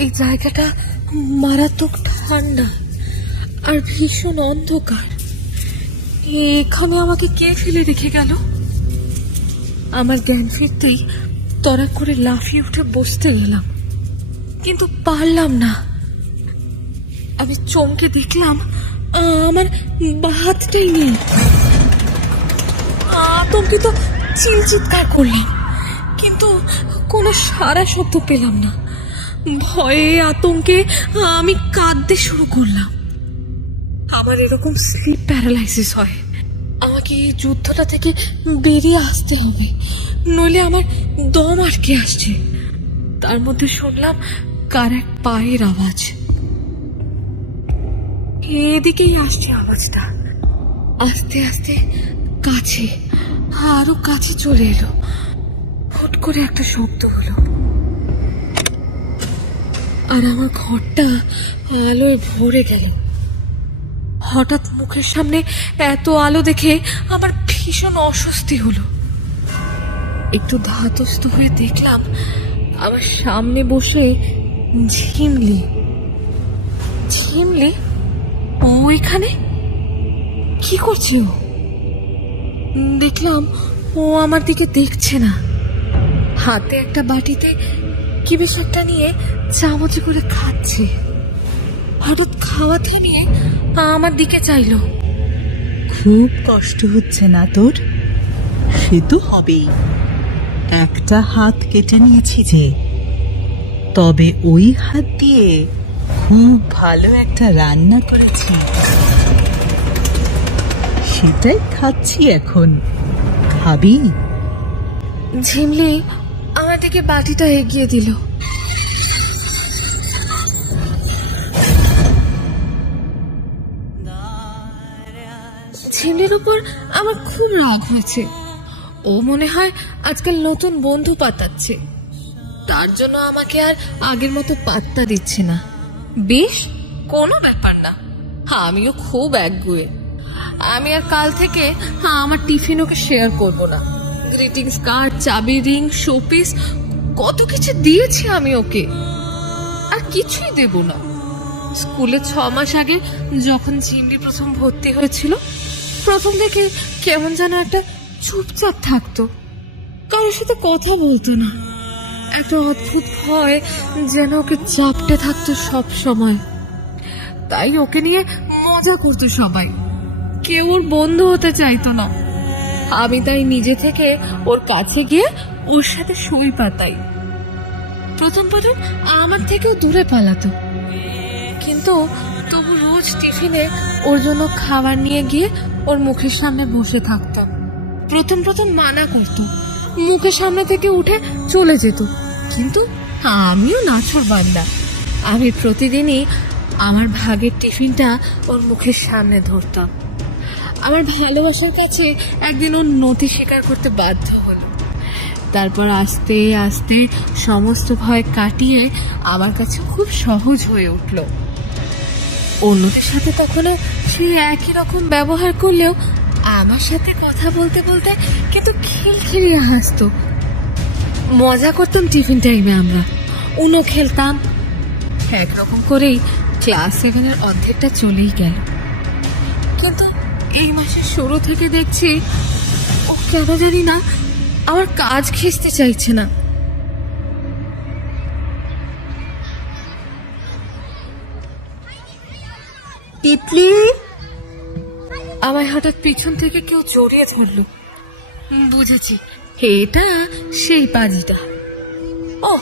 এই জায়গাটা মারাত্মক ঠান্ডা আর ভীষণ অন্ধকার। এখানে আমাকে কে ফেলে রেখে গেল? আমার জ্ঞান ফিরতেই তড়া করে লাফিয়ে উঠে বসতে গেলাম, কিন্তু পারলাম না। আমি চমকে দেখলাম আমার হাতটাই নেই। আতঙ্কিত চিৎকার করলাম, কিন্তু কোনো সাড়া শব্দ পেলাম না। ভয়ে আতঙ্কে আমি কাঁদতে শুরু করলাম। আমার এরকম স্লিপ প্যারালাইসিস হয়। আমাকে এই যুদ্ধটা থেকে বেরিয়ে আসতে হবে, নইলে আমার দম আটকে আসছে। তার মধ্যে শুনলাম কার এক পায়ের আওয়াজ। এদিকেই আসছে আওয়াজটা, আস্তে আস্তে কাছে, আরো কাছে চলে এলো। হুট করে একটা শব্দ হলো, আর আমার ঘরটা আলোয় ভরে গেল। হঠাৎ মুখের সামনে এত আলো দেখে আমার ভীষণ অস্বস্তি হলো। একটু ধাতস্থ হয়ে দেখলাম আমার সামনে বসে ঝিমলি। ঝিমলি ও এখানে কি করছে? ও দেখলাম ও আমার দিকে দেখছে না। হাতে একটা বাটিতে কি বেশ একটা নিয়ে চামচে করে খাচ্ছে। হঠাৎ খাওয়া থামিয়ে আমার দিকে চাইলো। খুব কষ্ট হচ্ছে না তোর? সে তো হবেই, একটা হাত কেটে নিয়েছি যে, তবে ওই হাত দিয়ে খুব ভালো একটা রান্না করেছি, সেটাই খাচ্ছি এখন। খাবি? ঝিমলি আমার দিকে বাটিটা এগিয়ে দিল। ঝিমলির উপর আমার খুব রাগ হয়েছে। ও মনে হয় আজকাল নতুন বন্ধু পাতাচ্ছে, তার জন্য আমাকে আর আগের মতো পাত্তা দিচ্ছে না। বেশ, কোনো ব্যাপার না, আমিও খুব একগুঁয়ে। আমি আর কাল থেকে আমার টিফিন ওকে শেয়ার করব না। গ্রিটিংস কার্ড, চাবি রিং, শোপিস কত কিছু দিয়েছি আমি ওকে, আর কিছুই দেব না। স্কুলে 6 মাস আগে যখন ঝিমলি প্রথম ভর্তি হয়েছিল, প্রথম থেকে কেমন যেন একটা চুপচাপ থাকতো, কারোর সাথে কথা বলতো না। একটা অদ্ভুত ভয় যেন ওকে চাপটে থাকতো সব সময়। তাই ওকে নিয়ে মজা করতো সবাই, কেউ ওর বন্ধু হতে চাইতো না। আমি তাই নিজে থেকে ওর কাছে গিয়ে ওর সাথে সই পাতাই। প্রথম আমার থেকেও দূরে পালাতো, কিন্তু তবু রোজ টিফিনে ওর জন্য খাবার নিয়ে গিয়ে ওর মুখের সামনে বসে থাকতাম। প্রথম মানা করতো, মুখের সামনে থেকে উঠে চলে যেত, কিন্তু আমিও নাছোড় বান্দা। আমি প্রতিদিনই আমার ভাগের টিফিনটা ওর মুখের সামনে ধরতাম। আমার ভালোবাসার কাছে একদিন ওর নতি স্বীকার করতে বাধ্য হলো। তারপর আস্তে আস্তে সমস্ত ভয় কাটিয়ে আমার কাছে খুব সহজ হয়ে উঠল। অন্যদের সাথে তখনও সে একই রকম ব্যবহার করলেও আমার সাথে কথা বলতে বলতে কিন্তু খিলখিলিয়ে হাসতো। মজা করতাম টিফিন টাইমে, আমরা উনো খেলতাম। একরকম করেই ক্লাস 7-এর অর্ধেকটা চলেই গেল। কিন্তু এই মাসের শুরু থেকে দেখছি ও কেন জানি না আমার কাজ ঘেঁষতে চাইছে না। তিতলি! আমায় হঠাৎ পিছন থেকে কেউ জড়িয়ে ধরলো। বুঝেছি, এটা সেই পাজিটা। ও,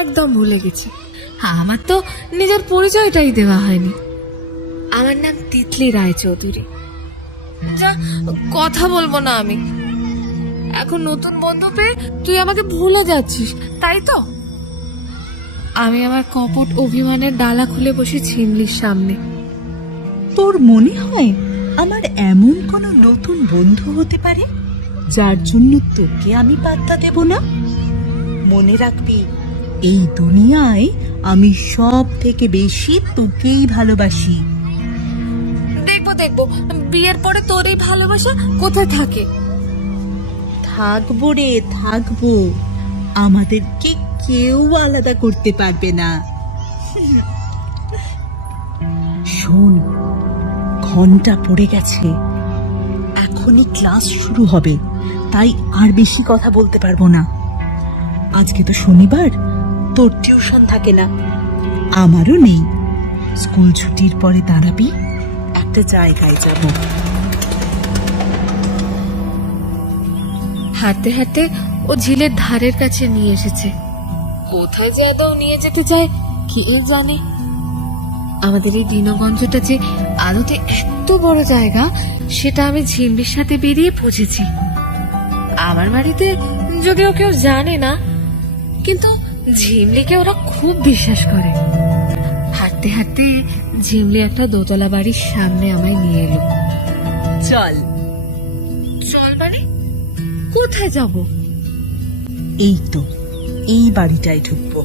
একদম ভুলে গেছি, আমার তো নিজের পরিচয়টাই দেওয়া হয়নি। আমার নাম তিতলি রায়চৌধুরী। কথা বলবো না আমি। এখন নতুন বন্ধু পেয়ে তুই আমাকে ভুলে যাচ্ছিস, তাই তো? আমি আমার কপট অভিমানের ডালা খুলে বসে ঝিমলির সামনে। তোর মনে হয় আমার এমন কোনো নতুন বন্ধু হতে পারে যার জন্য তোকে আমি পাত্তা দেব না? মনে রাখবি, এই দুনিয়ায় আমি সব থেকে বেশি তোকেই ভালোবাসি। দেখবো বিয়ের পরে তোর এই ভালোবাসা কোথায় থাকে? থাকবো রে, থাকবো। আমাদেরকে কেউ আলাদা করতে পারবে না। শোন, ঘন্টা পড়ে গেছে, এখনই ক্লাস শুরু হবে, তাই আর বেশি কথা বলতে পারবো না। আজকে তো শনিবার, তোর টিউশন থাকে না, আমারও নেই। স্কুল ছুটির পরে দাঁড়াবি, একটা জায়গায় যাব। হাঁটতে হাঁটতে ও ঝিলের ধারের কাছে নিয়ে এসেছে। কোথায় যে আদৌ নিয়ে যেতে চায় কে জানে। আমাদের এই দীনগঞ্জটা যে আদতে এত বড় জায়গা সেটা আমি ঝিমলির সাথে বেরিয়ে বুঝেছি। আমার বাড়িতে যদিও কেউ জানে না, কিন্তু ঝিমলিকে ওরা খুব বিশ্বাস করে। হাঁটতে হাঁটতে ঝিমলি একটা দোতলা বাড়ির সামনে আমায় নিয়ে এলো। চল। চল মানে? কোথায় যাব? এই তো, এই বাড়িটায় ঢুকবো।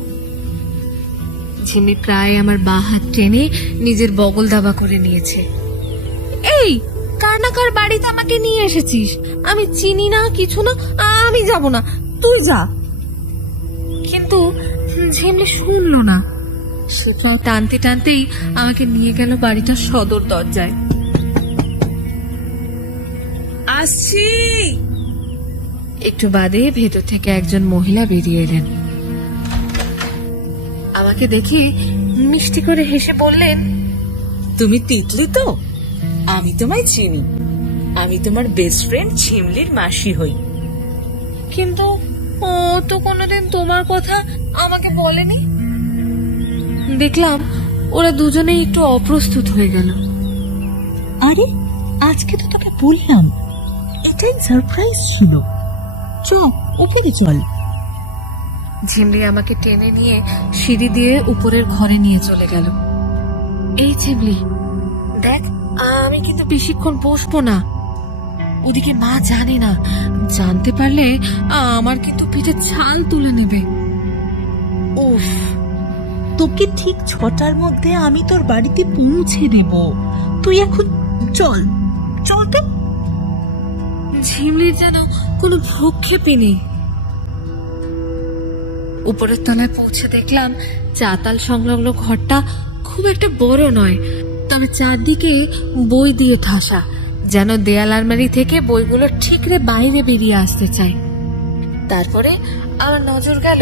ঝিমলি প্রায় আমার বাঁ হাত টেনে নিজের বগল দাবা করে নিয়েছে। এই কার না কার বাড়িতে আমাকে নিয়ে এসেছিস, আমি চিনি না কিছু না, আমি যাব না, তুই যা। কিন্তু ঝিমলি শুনলো না। সে প্রায় টানতে টানতেই আমাকে নিয়ে গেল বাড়িটার সদর দরজায়। আসছি। একটু বাদে ভেতর থেকে একজন মহিলা বেরিয়ে এলেন। আমাকে দেখে মিষ্টি করে হেসে বললেন, তুমি তিতলি তো? আমি তোমায় চিনি, আমি তোমার বেস্ট ফ্রেন্ড ঝিমলির মাসি হই। কিন্তু ও তো কোনোদিন তোমার কথা আমাকে বলেনি। দেখলাম ওরা দুজনেই একটু অপ্রস্তুত হয়ে গেল। আরে, আজকে তো তোকে বললাম এটাই সারপ্রাইজ ছিল। চল, ওপরে চল। ঝিমলি আমাকে টেনে নিয়ে সিঁড়ি দিয়ে উপরের ঘরে নিয়ে চলে গেল। এই ঝিমলি দেখ, আমি কিন্তু বেশিক্ষণ বসবো না। ওদিকে মা জানে না, জানতে পারলে আমার কিন্তু পিঠে ছাল তুলে নেবে। উফ, তোকে ঠিক 6টার মধ্যে আমি তোর বাড়িতে পৌঁছে দেব। তুই এখন চল, চল তো। ঝিমলির যেন কোনো ভ্রুক্ষেপই নেই। উপরের তলায় পৌঁছে দেখলাম চাতাল সংলগ্ন ঘরটা খুব একটা বড় নয়, তবে চারদিকে বই দিয়ে ঠাসা, যেন দেয়াল আলমারি থেকে বইগুলো ঠিকরে বাইরে বেরিয়ে আসতে চায়। তারপরে আমার নজর গেল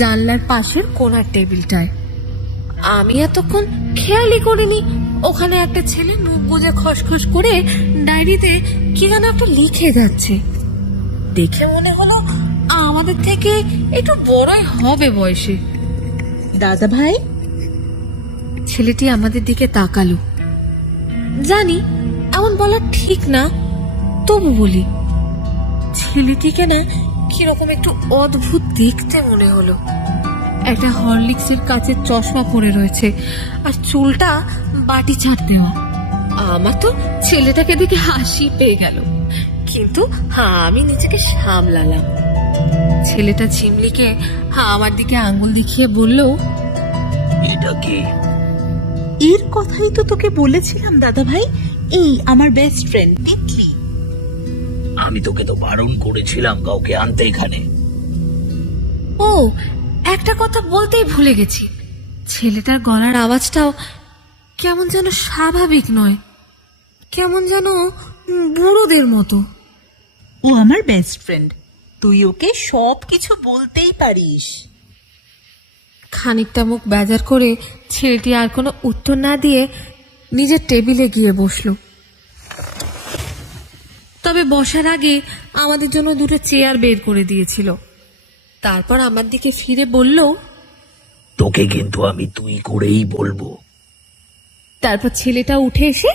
জানলার পাশের কোণার টেবিলটায়। আমি এতক্ষণ খেয়ালই করিনি ওখানে একটা ছেলে মুখ বুজে খসখস করে ডায়েরিতে কি যেন একটা লিখে যাচ্ছে। দেখে মনে হলো আমাদের থেকে একটু বড়ই হবে বয়সে। দাদা ভাই? ছেলেটি আমাদের দিকে তাকালো। জানি এমন বলা ঠিক না, তবু বলি, ছেলেটিকে না কিরকম একটু অদ্ভুত দেখতে মনে হলো। একটা হরলিক্সের কাচের চশমা পরে রয়েছে আর চুলটা বাটি ছাড় দেওয়া। আমার তো ছেলেটাকে দেখে হাসি পেয়ে গেল, কিন্তু আমি নিজেকে সামলালাম। ছেলেটা ঝিমলিকে আমার দিকে আঙ্গুল দেখিয়ে বলল, এটা কে? এর কথাই তো তোকে বলেছিলাম দাদা ভাই, এই আমার বেস্ট ফ্রেন্ড তিতলি। আমি তোকে তো বারণ করেছিলাম কাউকে আনতে এখানে। ও একটা কথা বলতেই ভুলে গেছি, ছেলেটার গলার আওয়াজটাও কেমন যেন স্বাভাবিক নয়, কেমন যেন বুড়োদের মতো। ও আমার বেস্ট ফ্রেন্ড, তুই ওকে সব কিছু বলতেই পারিস। খানিকটা মুখ বেজার করে ছেলেটি আর কোনো উত্তর না দিয়ে নিজের টেবিলে গিয়ে বসলো। তবে বসার আগে আমাদের জন্য দুটো চেয়ার বের করে দিয়েছিল। তারপর আমার দিকে ফিরে বলল, তোকে কিন্তু আমি তুই করেই বলবো। তারপর ছেলেটা উঠে এসে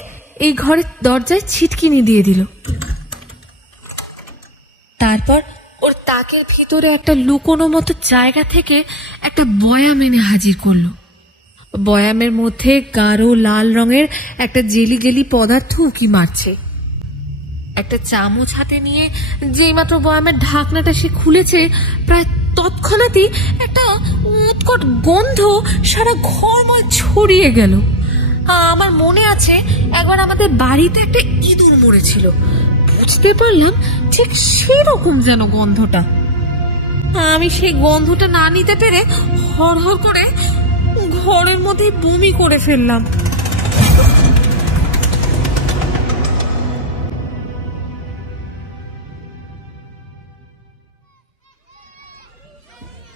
এই ঘরের দরজায় ছিটকিনি দিয়ে দিল। তারপর ওর তাকের ভিতরে একটা লুকোনো মতো জায়গা থেকে একটা বয়াম এনে হাজির করলো। বয়ামের মধ্যে গাঢ় লাল রঙের একটা জেলি জেলি পদার্থ উকি মারছে। একটা চামচ হাতে নিয়ে যেই মাত্র বয়ামের ঢাকনাটা সে খুলেছে, প্রায় তৎক্ষণাৎই একটা উৎকট গন্ধ সারা ঘরময় ছড়িয়ে গেল। আমার মনে আছে একবার আমাদের বাড়িতে একটা ইঁদুর মরেছিল, বুঝতে পারলাম ঠিক সেরকম যেন গন্ধটা। আমি সেই গন্ধটা না নিতে পেরে হড়হড় করে ঘরের মধ্যেই বমি করে ফেললাম।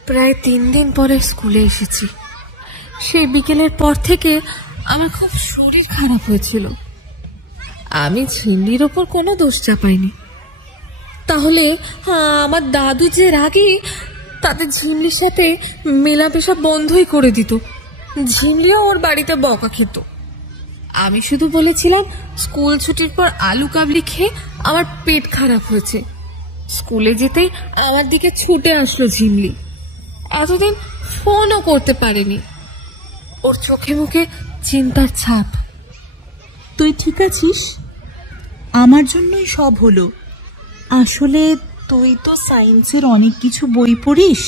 প্রায় 3 দিন পরে স্কুলে এসেছি। সেই বিকেলের পর থেকে আমার খুব শরীর খারাপ হয়েছিল। আমি ঝিমলির ওপর কোনো দোষ চাপাইনি। তাহলে আমার দাদু যে রাগী, তাদের ঝিমলির সাথে মেলামেশা বন্ধই করে দিত। ঝিমলিও ওর বাড়িতে বকা খেত। আমি শুধু বলেছিলাম স্কুল ছুটির পর আলু কাবলি খেয়ে আমার পেট খারাপ হয়েছে। স্কুলে যেতেই আমার দিকে ছুটে আসলো ঝিমলি। এতদিন ফোনও করতে পারেনি। ওর চোখে মুখে চিন্তার ছাপ। তুই ঠিক আছিস? আমার জন্যই সব হলো। আসলে তুই তো সায়েন্সের অনেক কিছু বই পড়িস,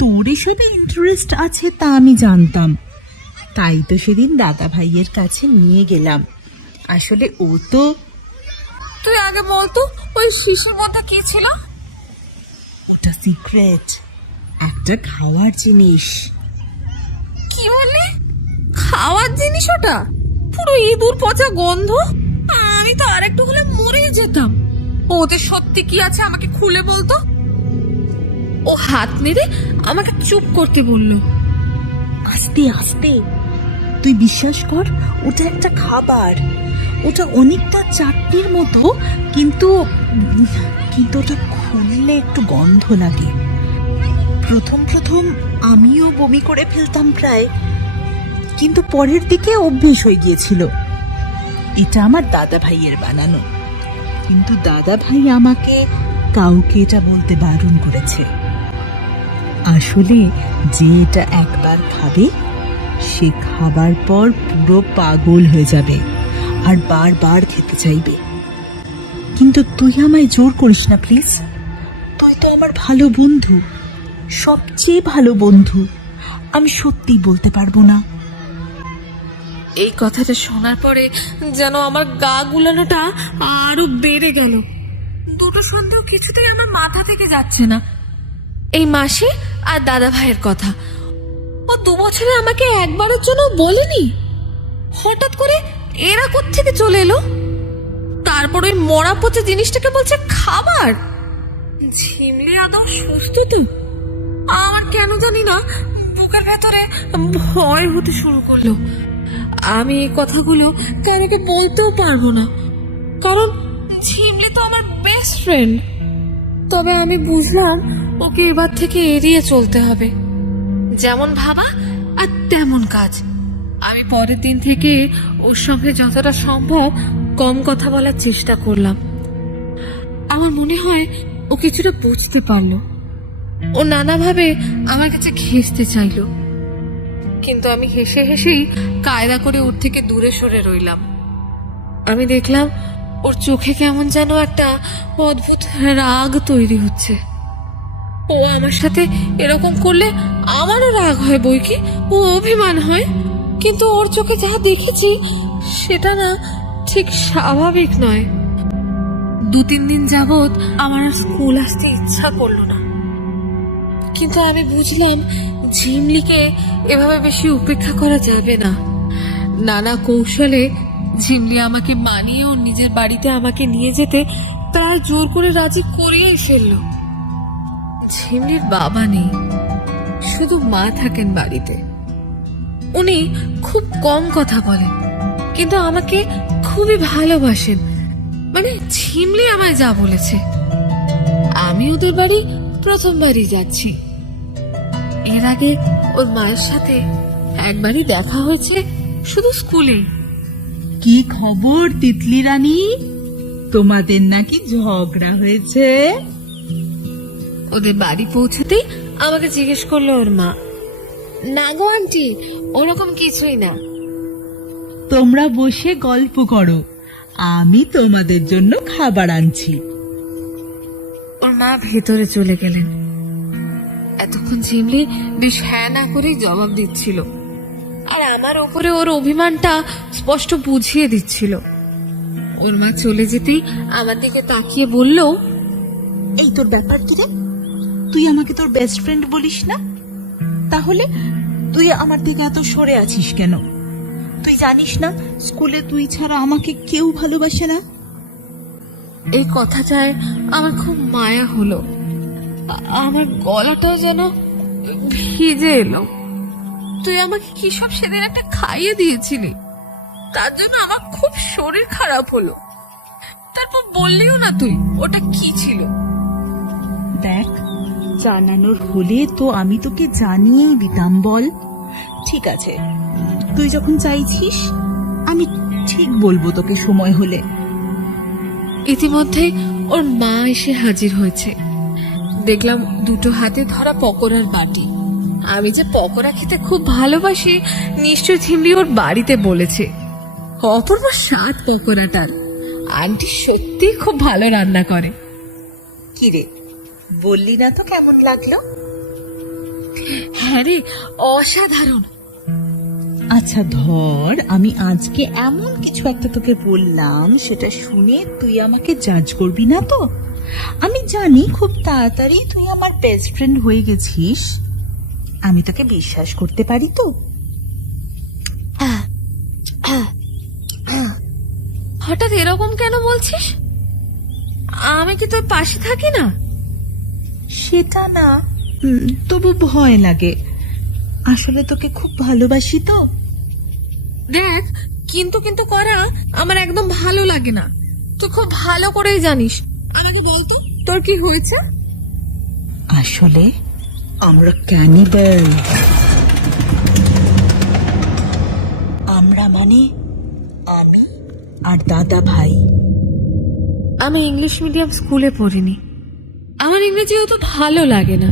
তোর এসবে ইন্টারেস্ট আছে তা আমি জানতাম। তাই তো সেদিন দাদা ভাইয়ের কাছে নিয়ে গেলাম। আসলে ও তো... তুই আগে বলতো ওই শিশির মধ্যে কি ছিল? ওটা সিক্রেট, একটা খাওয়ার জিনিস। কি বললি? খাওয়ার জিনিস ওটা? পুরো ইঁদুর পচা গন্ধ। আমি তো আরেকটু হলে মরেই যেতাম। ওতে সত্যি কি আছে আমাকে খুলে বলতো। ও হাত মেরে আমাকে চুপ করতে বলল। আস্তে আস্তে, তুই বিশ্বাস কর, ওটা একটা খাবার। ওটা অনেকটা চাটনির মতো, কিন্তু কিন্তু ওটা খুললে একটু গন্ধ লাগে। প্রথম প্রথম আমিও বমি করে ফেলতাম প্রায়, কিন্তু পরের দিকে অভ্যেস হয়ে গিয়েছিল। এটা আমার দাদা ভাইয়ের বানানো, কিন্তু দাদা ভাই আমাকে কাউকে এটা বলতে বারণ করেছে। আসলে যে এটা একবার খাবে, সে খাবার পর পুরো পাগল হয়ে যাবে আর বারবার খেতে চাইবে। কিন্তু তুই আমায় জোর করিস না প্লিজ। তুই তো আমার ভালো বন্ধু, সবচেয়ে ভালো বন্ধু। আমি সত্যি বলতে পারবো না। এই কথাটা শোনার পরে যেন আমার গা গুলানোটা আরো বেড়ে গেল। দুটো সন্দেহ কিছুতেই আমার মাথা থেকে যাচ্ছে না। এই মাসি আর দাদা ভাইয়ের কথা, ও 2 বছরে আমাকে একবারের জন্য বলেনি। হঠাৎ করে এরা কোত্থেকে চলে এলো? তারপর ওই মরা পচা জিনিসটাকে বলছে খাবার। ঝিমলি আদৌ সুস্থ তো? আমার কেন জানি না বুকের ভেতরে ভয় হতে শুরু করলো। আমি এই কথাগুলো কারোকে বলতেও পারবো না, কারণ ঝিমলি তো আমার বেস্ট ফ্রেন্ড। তবে আমি বুঝলাম ওকে এবার থেকে এড়িয়ে চলতে হবে। যেমন ভাবা আর তেমন কাজ। আমি পরের দিন থেকে ওর সঙ্গে যতটা সম্ভব কম কথা বলার চেষ্টা করলাম। আমার মনে হয় ও কিছুটা বুঝতে পারলো। ও নানাভাবে আমার কাছে ঘেঁষতে চাইলো, কিন্তু আমি হেসে হেসেই কায়দা করে ওর থেকে দূরে সরে রইলাম। আমি দেখলাম ওর চোখে কেমন যেন একটা অদ্ভুত রাগ তৈরি হচ্ছে। ও আমার সাথে এরকম করলে আমারও রাগ হয় বই কি, ও অভিমান হয়। কিন্তু ওর চোখে যা দেখেছি সেটা না ঠিক স্বাভাবিক নয়। 2-3 দিন যাবৎ আমার আর স্কুল আসতে ইচ্ছা করলো না। কিন্তু আমি বুঝলাম ঝিমলিকে এভাবে বেশি উপেক্ষা করা যাবে না। নানা কৌশলে ঝিমলি আমাকে মানিয়ে ওর নিজের বাড়িতে আমাকে নিয়ে যেতে প্রায় জোর করে রাজি করিয়েই ফেললো। ঝিমলির বাবা নেই, শুধু মা থাকেন বাড়িতে। উনি খুব কম কথা বলেন, কিন্তু আমাকে খুবই ভালোবাসেন। মানে ঝিমলি আমায় যা বলেছে। আমি ওদের বাড়ি প্রথমবারই যাচ্ছি। এর আগে ওর মায়ের সাথে একবারই দেখা হয়েছে, শুধু স্কুলে। কি খবর তিতলি রানী? তোমাদের নাকি ঝগড়া হয়েছে? ওদের বাড়ি পৌঁছতেই আমাকে জিজ্ঞেস করলো ওর মা। না গো আন্টি, ওরকম কিছুই না। তোমরা বসে গল্প করো, আমি তোমাদের জন্য খাবার আনছি। ওর মা ভেতরে চলে গেলেন। এতক্ষণ ঝিমলি বেশ হ্যাঁ না করেই জবাব দিচ্ছিল, আর আমার ওপরে ওর অভিমানটা স্পষ্ট বুঝিয়ে দিচ্ছিল। ওর মা চলে যেতেই আমার দিকে তাকিয়ে বলল, এই তোর ব্যাপার কি রে? তুই আমাকে তোর বেস্ট ফ্রেন্ড বলিস না? তাহলে তুই আমার দিকে এত সরে আছিস কেন? তুই জানিস না স্কুলে তুই ছাড়া আমাকে কেউ ভালোবাসে না? এই কথাটায় আমার খুব মায়া হলো। আমার গলাটাও যেন ভিজে এলো। তুই আমাকে কি সব সেদিন একটা খাইয়ে দিয়েছিলি, তার জন্য আমার খুব শরীর খারাপ হলো। তারপর বললিও না তুই ওটা কি ছিল। দেখ, জানানোর হলে তো আমি তোকে জানিয়েই দিতাম। বল। ঠিক আছে, তুই যখন চাইছিস আমি ঠিক বলবো তোকে সময় হলে। ইতিমধ্যে ওর মা এসে হাজির হয়েছে। দেখলাম দুটো হাতে ধরা পকোড়ার বাটি। আমি যে পকোড়া খেতে খুব ভালোবাসি নিশ্চয় ঝিমলি ওর বাড়িতে বলেছে। অপূর্ব স্বাদ পকোড়াটার। আন্টি সত্যি খুব ভালো রান্না করে। কিরে, বললি না তো কেমন লাগলো? হ্যাঁ রে, অসাধারণ। আচ্ছা ধর, আমি আজকে এমন কিছু একটা তোকে বললাম, সেটা শুনে তুই আমাকে জাজ করবি না তো? আমি জানি খুব তাড়াতাড়ি তুই আমার বেস্ট ফ্রেন্ড হয়ে গেছিস। আমি তোকে বিশ্বাস করতে পারি তো? হঠাৎ এরকম কেন বলছিস? আমি কি তোর পাশে থাকি না? সেটা না, তবু ভয় লাগে। আসলে তোকে খুব ভালোবাসি তো। দেখ, কিন্তু কিন্তু করা আমার একদম ভালো লাগে না। তুই খুব ভালো করেই জানিস। আমাকে বলতো তোর কি হয়েছে? আসলে আমরা ক্যানিবাল। আমরা মানে আমি আর দাদা ভাই। আমি ইংলিশ মিডিয়াম স্কুলে পড়িনি। আমার ইংরেজি অত ভালো লাগে না,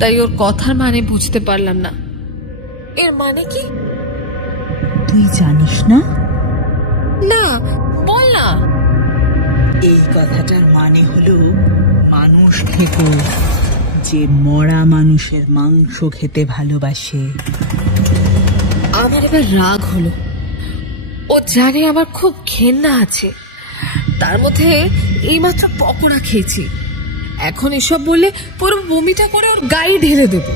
তাই ওর কথার মানে বুঝতে পারলাম না। এর মানে কি? তুই জানিস না? না, বল না। এই কথাটার মানে হলো মানুষ থেকো যে মরা মানুষের মাংস খেতে ভালোবাসে। আমার এবার রাগ হলো। ও জানে আমার খুব ঘেন্না আছে, তার মধ্যে এইমাত্র পকোড়া খেয়েছি। এখন এসব বললে পুরো বমিটা করে ওর গায়ে ঢেলে দেব।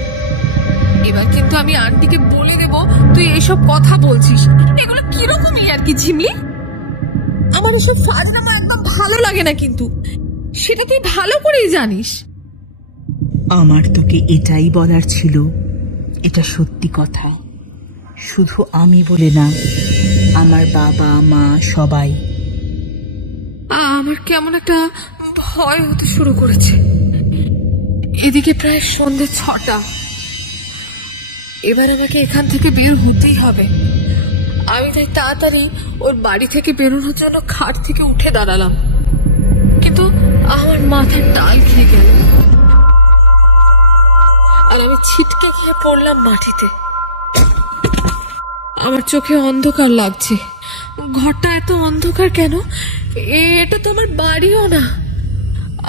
এবার কিন্তু আমি আন্টিকে বলে দেব তুই এসব কথা বলছিস। এগুলো কিরকমই আর কি ঝিমলি। আমার এসব ফাজলামো একদম ভালো লাগে না, কিন্তু সেটা তুই ভালো করেই জানিস। আমার তোকে এটাই বলার ছিল। এটা সত্যি কথা, শুধু আমি বলে না, আমার বাবা মা সবাই। আমার কেমন একটা ভয় হতে শুরু করেছে। এদিকে প্রায় সন্ধ্যে 6টা। এবার আমাকে এখান থেকে বের হতেই হবে। আমি তাই তাড়াতাড়ি ওর বাড়ি থেকে বেরোনোর জন্য খাট থেকে উঠে দাঁড়ালাম, কিন্তু আমার মাথায় টাল খেয়ে গেল আর আমি ছিটকে খেয়ে পড়লাম মাটিতে। আমার চোখে অন্ধকার লাগছে। ঘরটা এত অন্ধকার কেন? এটা তো আমার বাড়িও না।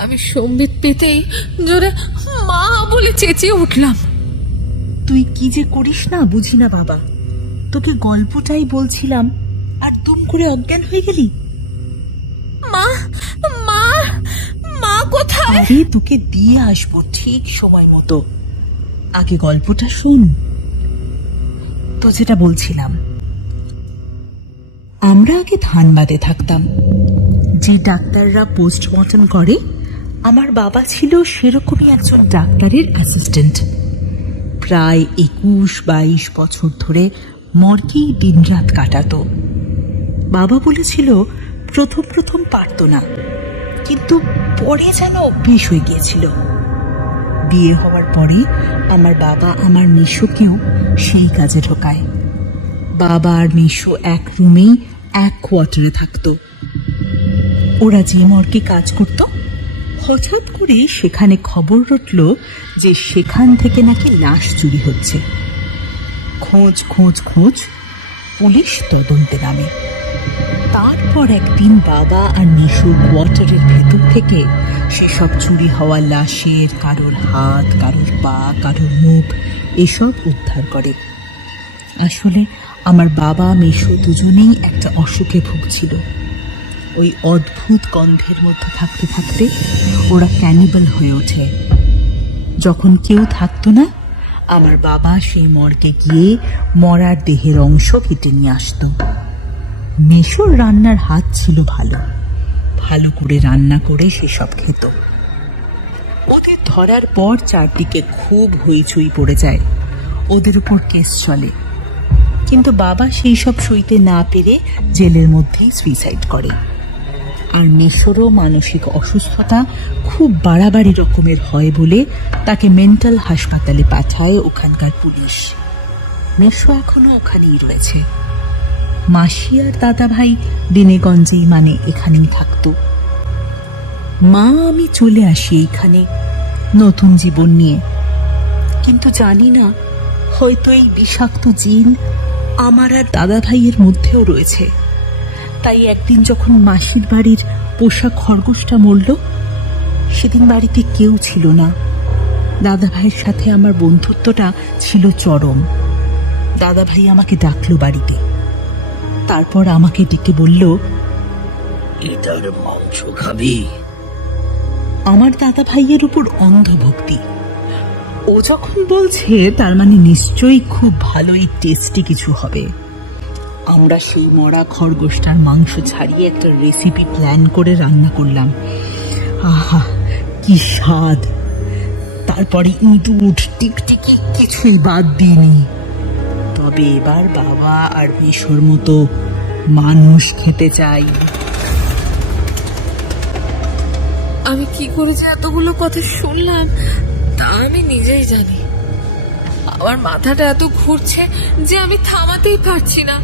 আমি সম্বিত পেতেই জোরে মা বলে চেঁচিয়ে উঠলাম। তুই কি যে করিস না বুঝি না বাবা। তোকে গল্পটাই বলছিলাম আর তুম করে অজ্ঞান হয়ে গেলি। মা, মা, মা কোথায়? আরে তোকে দিয়ে আসবো ঠিক সময় মতো। আগে গল্পটা শোন। তো যেটা বলছিলাম, আমরা আগে ধানবাদে থাকতাম। যে ডাক্তাররা পোস্টমর্টম করে, আমার বাবা ছিল সেরকমই একজন ডাক্তারের অ্যাসিস্ট্যান্ট। প্রায় 21-22 বছর ধরে মর্গেই দিনরাত কাটাতো। বাবা বলেছিল প্রথম প্রথম পারতো না, কিন্তু পরে যেন অভ্যেস হয়ে গিয়েছিল। বিয়ে হওয়ার পরে আমার বাবা আমার মিশুকেও সেই কাজে ঢোকায়। বাবা আর মিশু এক রুমেই এক কোয়ার্টারে থাকতো। ওরা যে মর্গে কাজ করত, হঠাৎ করে সেখানে খবর রটল যে সেখান থেকে নাকি লাশ চুরি হচ্ছে। খোঁজ খোঁজ খোঁজ, পুলিশ তদন্তে নামে। তারপর একদিন বাবা আর নিশু কোয়ার্টারের ভেতর থেকে সেসব চুরি হওয়া লাশের কারোর হাত, কারোর পা, কারোর মুখ এসব উদ্ধার করে। আসলে আমার বাবা মিশু দুজনেই একটা অসুখে ভুগছিল। ওই অদ্ভুত গন্ধের মধ্যে থাকতে থাকতে ওরা ক্যানিবাল হয়ে ওঠে। যখন কেউ থাকতো না, আমার বাবা সেই মর্গে গিয়ে মরার দেহের অংশ কেটে নিয়ে আসতো। মেশোর রান্নার হাত ছিল ভালো, ভালো করে রান্না করে সেসব খেত। ওদের ধরার পর চারদিকে খুব হইচই পড়ে যায়, ওদের উপর কেস চলে। কিন্তু বাবা সেই সব সইতে না পেরে জেলের মধ্যেই সুইসাইড করে। আর মেশোরও মানসিক অসুস্থতা খুব বাড়াবাড়ি রকমের হয় বলে তাকে মেন্টাল হাসপাতালে পাঠায় ওখানকার পুলিশ। মেশো এখনো ওখানেই রয়েছে। মাসি আর দাদা ভাই দিনেগঞ্জেই মানে এখানেই থাকতো। মা আমি চলে আসি এইখানে নতুন জীবন নিয়ে, কিন্তু জানি না হয়তো এই বিষাক্ত জিন আমার আর দাদা ভাইয়ের মধ্যেও রয়েছে। তাই একদিন যখন মাসির বাড়ির পোষা খরগোশটা মরল, সেদিন বাড়িতে কেউ ছিল না। দাদা ভাইয়ের সাথে আমার বন্ধুত্বটা ছিল চরম। দাদা ভাই আমাকে ডাকলো বাড়িতে, তারপর আমাকে ডেকে বলল, এটার মাংস খাবি? আমার দাদা ভাইয়ের উপর অন্ধভক্তি। ও যখন বলছে তার মানে নিশ্চয়ই খুব ভালোই টেস্টি কিছু হবে। আমরা সেই মরা খরগোশটার মাংস ছাড়িয়ে একটা রেসিপি প্ল্যান করে রান্না করলাম। আহা কি স্বাদ! তারপরে ইঁদুর টিকটিকি কিছুই বাদ দিইনি। তবে এবার বাবা আর মেশোর মতো মানুষ খেতে চাই। আমি কি করে যে এতগুলো কথা শুনলাম তা আমি নিজেই জানি। আমার মাথাটা এত ঘুরছে যে আমি থামাতেই পারছি না।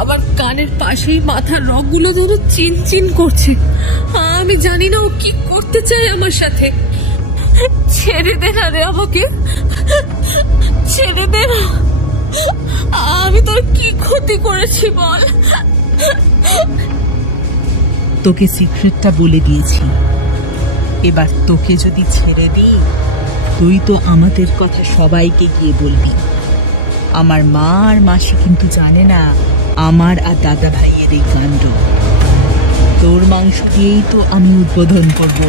আমার কানের পাশেই মাথার রগগুলো যেন চিনচিন করছে। আমি জানি না ও কি করতে চায় আমার সাথে। ছেড়ে দে না রে আমাকে, ছেড়ে দে না। আমি তোর কি ক্ষতি করেছি বল? তোকে সিক্রেটটা বলে দিয়েছি, এবার তোকে যদি ছেড়ে দিই তুই তো আমাদের কথা সবাইকে গিয়ে বলবি। আমার মা আর মাসি কিন্তু জানে না আমার আর দাদা ভাইয়ের এই কাণ্ড। তোর মাংস দিয়েই তো আমি উদ্বোধন করব।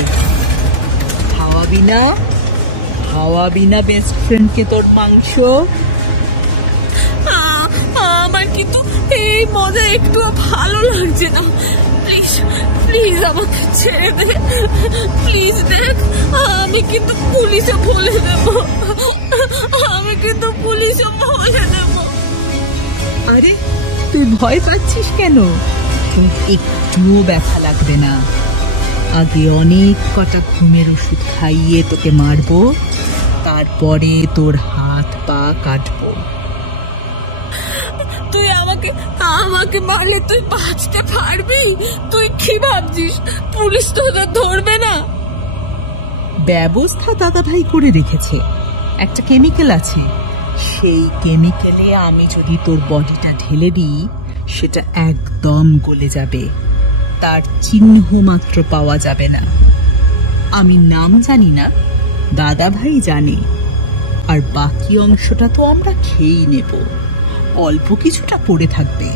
খাওয়াবি না? খাওয়াবি না বেস্ট ফ্রেন্ডকে তোর মাংস? আমার কিন্তু এই মজা একটু ভালো লাগছে না। প্লিজ প্লিজ আমাকে ছেড়ে দে, প্লিজ। দেখ আমি কিন্তু পুলিশে বলে দেব, আমি কিন্তু পুলিশে বলে দেব। আরে তুই ভয় পাচ্ছিস কেন? তুই একটুও ব্যথা লাগবে না। আগে অনেক কটা ঘুমের ওষুধ খাইয়ে তোকে মারবো, তারপরে তোর হাত পা কাটবো। তুই আমাকে আমাকে মারলে তুই বাঁচতে পারবি? তুই কি ভাবছিস পুলিশ তোদের ধরবে না? ব্যবস্থা দাদা ভাই করে রেখেছে। একটা কেমিক্যাল আছে, সেই কেমিক্যালে আমি যদি তোর বডিটা ঢেলে দিই সেটা একদম গলে যাবে, তার চিহ্ন মাত্র পাওয়া যাবে না। আমি নাম জানি না, দাদা ভাই জানে। আর বাকি অংশটা তো আমরা খেয়েই নেব, অল্প কিছুটা পড়ে থাকবে।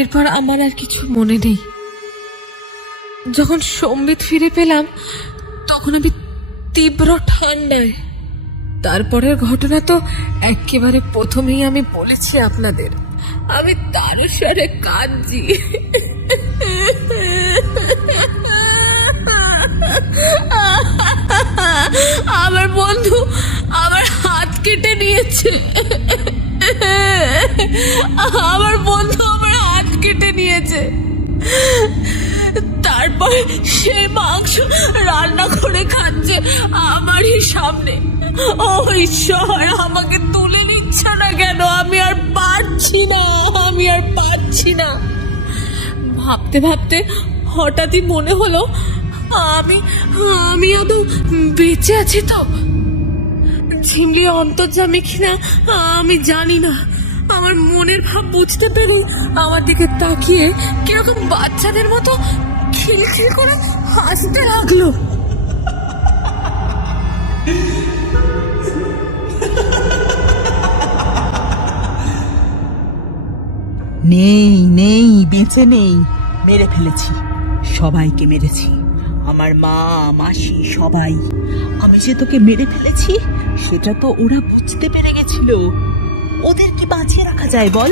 এরপর আমার আর কিছু মনে নেই। যখন সম্বিত ফিরে পেলাম তখন আমি তীব্র ঠান্ডায়। তারপরের ঘটনা তো একেবারে প্রথমেই আমি বলেছি আপনাদের। আমি তারস্বরে কাঁদছি। আমার বন্ধু আমার হাত কেটে নিয়েছে। আমার বন্ধু আমার হাত কেটে নিয়েছে। তারপর সেই মাংস রান্না করে খাচ্ছে আমারই সামনে। ও ঈশ্বর, আমাকে তুলে নিচ্ছে না কেন? আমি আর পারছি না, আমি আর পারছি না। ভাবতে ভাবতে হঠাৎই মনে হলো আমি আমি আদৌ বেঁচে আছি তো? ঝিমলি অন্তর্যামী কিনা আমি জানি না। আমার মনের ভাব বুঝতে পেরে আমার দিকে তাকিয়ে কিরকম বাচ্চাদের মতো খিলখিল করে হাসতে লাগলো। নেই নেই, বেঁচে নেই, মেরে ফেলেছি, সবাইকে মেরেছি, আমার মা মাসি সবাই। আমি যে তোকে মেরে ফেলেছি সেটা তো ওরা বুঝতে পেরে গেছিল। ওদের কি বাঁচিয়ে রাখা যায় বল?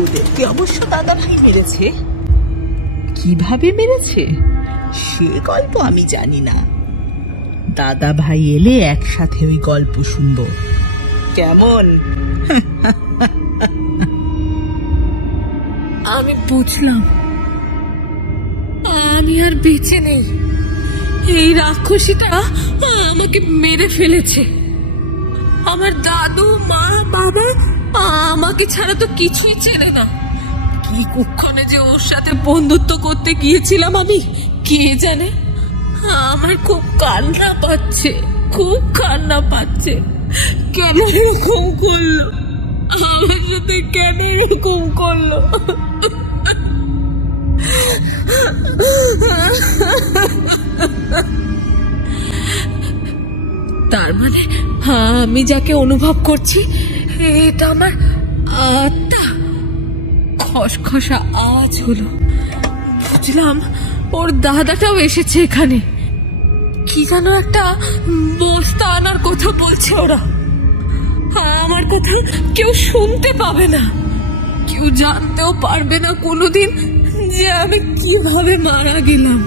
ওদেরকে অবশ্য দাদা ভাই মেরেছে। কিভাবে মেরেছে সে গল্প আমি জানি না, দাদা ভাই এলে একসাথে ওই গল্প শুনবো, কেমন? আমি বুঝলাম আমি আর বেঁচে নেই। এই রাক্ষসীটা আমাকে মেরে ফেলেছে। আমার দাদু মা বাবা আমাকে ছাড়া তো কিছুই চেনে না। কি কুক্ষণে যে ওর সাথে বন্ধুত্ব করতে গিয়েছিলাম আমি কে জানে। আমার খুব কান্না পাচ্ছে, খুব কান্না পাচ্ছে। কেন এরকম করলো আমার সাথে, কেন এরকম করলো? তার মানে আমি যাকে অনুভব করছি এটা আমার আত্মা। খসখসা আওয়াজ হলো, বুঝলাম ওর দাদাটাও এসেছে এখানে। কি যেন একটা বস্তা আনার কথা বলছে ওরা। আমার কথা কেউ শুনতে পাবে না, কেউ জানতেও পারবে না কোনোদিন যে আমি কিভাবে মারা গেলাম।